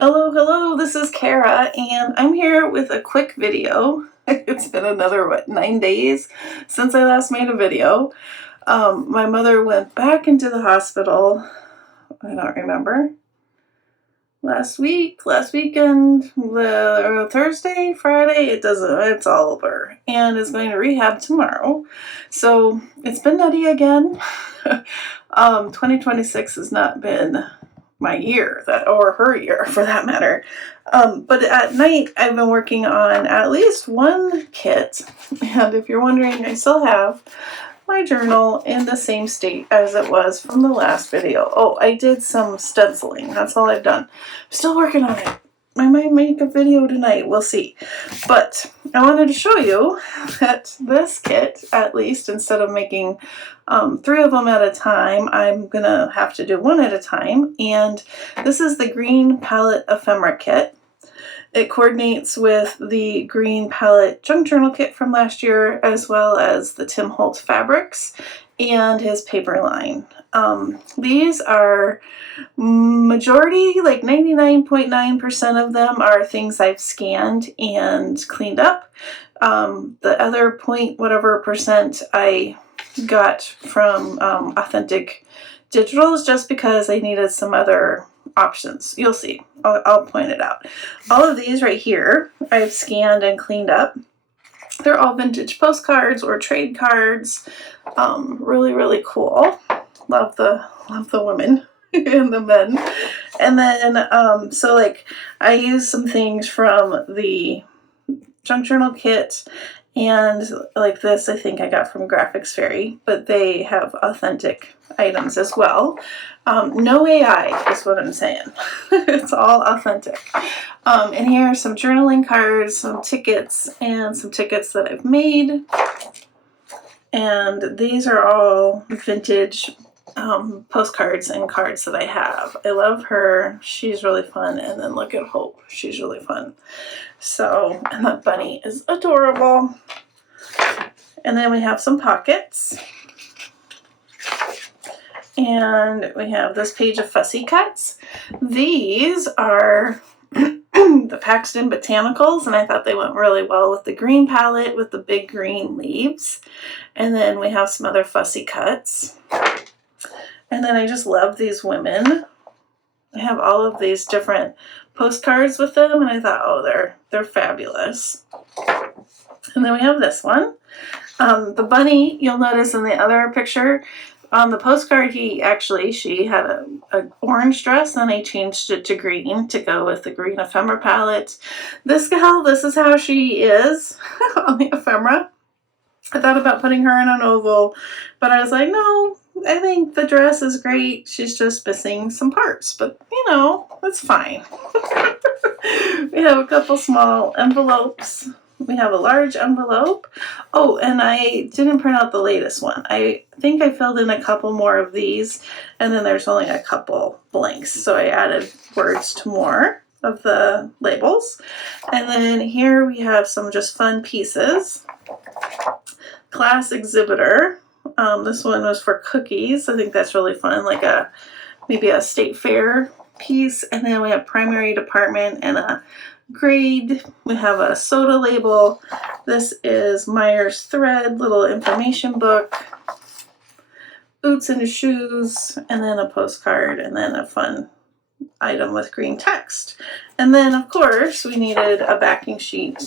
Hello, hello, this is Cara, and I'm here with a quick video. It's been another, 9 days since I last made a video. My mother went back into the hospital, I don't remember, last weekend, Thursday, Friday, it's all over, and is going to rehab tomorrow. So it's been nutty again. 2026 has not been my year, or her year for that matter. But at night I've been working on at least one kit, and if you're wondering, I still have my journal in the same state as it was from the last video. Oh, I did some stenciling, that's all I've done. I'm still working on it. I might make a video tonight, we'll see. But I wanted to show you that this kit, at least, instead of making 3 of them at a time, I'm gonna have to do 1 at a time. And this is the green palette ephemera kit. It coordinates with the green palette junk journal kit from last year, as well as the Tim Holtz fabrics and his paper line. These are majority, like 99.9% of them, are things I've scanned and cleaned up. The other point whatever percent I got from authentic digitals, just because I needed some other options. You'll see. I'll point it out. All of these right here I've scanned and cleaned up. They're all vintage postcards or trade cards. Really, really cool. Love the women and the men. And then so like I used some things from the junk journal kit, and like this I think I got from Graphics Fairy, but they have authentic items as well. No AI is what I'm saying. It's all authentic. And here are some journaling cards, some tickets, and some tickets that I've made. And these are all vintage postcards and cards that I have. I love her. She's really fun. And then look at Hope. She's really fun. So, and that bunny is adorable. And then we have some pockets. And we have this page of fussy cuts. These are the Paxton Botanicals, and I thought they went really well with the green palette with the big green leaves. And then we have some other fussy cuts. And then I just love these women. I have all of these different postcards with them, and I thought, oh, they're fabulous. And then we have this one. The bunny, you'll notice in the other picture, on the postcard, she had an orange dress, and I changed it to green to go with the green ephemera palette. This gal, this is how she is on the ephemera. I thought about putting her in an oval, but I was like, no, I think the dress is great. She's just missing some parts, but you know, that's fine. We have a couple small envelopes. We have a large envelope. Oh, and I didn't print out the latest one. I think I filled in a couple more of these, and then there's only a couple blanks, so I added words to more of the labels. And then here we have some just fun pieces. Class exhibitor. This one was for cookies. I think that's really fun, like maybe a state fair piece. And then we have primary department and a grade. We have a soda label. This is Myers thread, little information book, boots and shoes, and then a postcard, and then a fun item with green text. And then of course we needed a backing sheet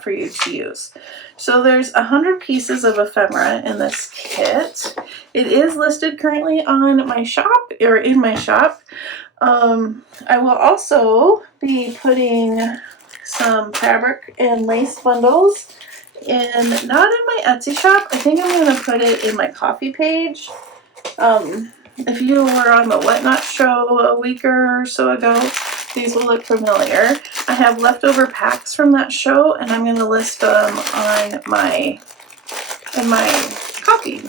for you to use. So there's 100 pieces of ephemera in this kit. It is listed currently on my shop, or in my shop. I will also be putting some fabric and lace bundles in, not in my Etsy shop. I think I'm going to put it in my coffee page. If you were on the Whatnot show a week or so ago, these will look familiar. I have leftover packs from that show, and I'm going to list them on in my coffee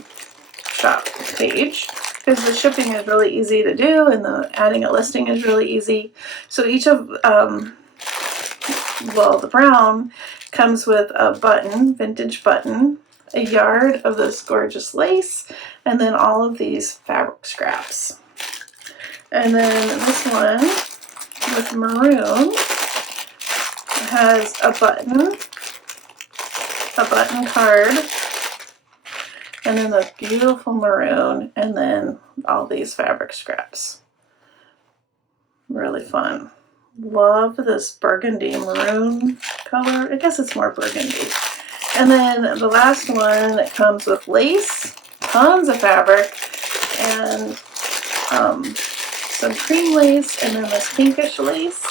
shop page, because the shipping is really easy to do, and the adding a listing is really easy. So each of, the brown comes with a button, vintage button, a yard of this gorgeous lace, and then all of these fabric scraps. And then this one with maroon. It has a button card, and then a beautiful maroon, and then all these fabric scraps. Really fun. Love this burgundy maroon color. I guess it's more burgundy. And then the last one, it comes with lace, tons of fabric, and some cream lace, and then this pinkish lace.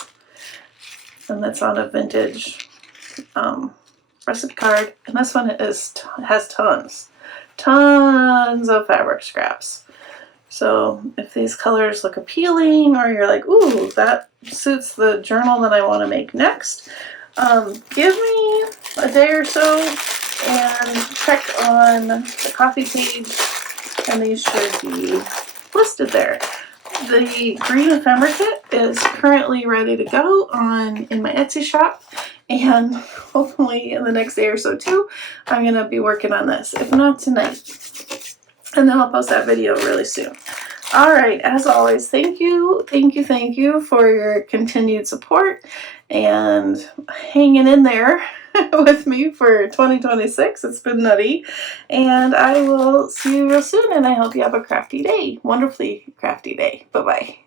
And that's on a vintage recipe card. And this one has tons of fabric scraps. So if these colors look appealing, or you're like, ooh, that suits the journal that I want to make next, give me a day or so and check on the coffee page, and these should be listed there. The green ephemera kit is currently ready to go in my Etsy shop, and hopefully in the next day or so too, I'm going to be working on this, if not tonight. And then I'll post that video really soon. All right, as always, thank you for your continued support and hanging in there with me for 2026. It's been nutty, and I will see you real soon, and I hope you have a crafty day, wonderfully crafty day. Bye-bye.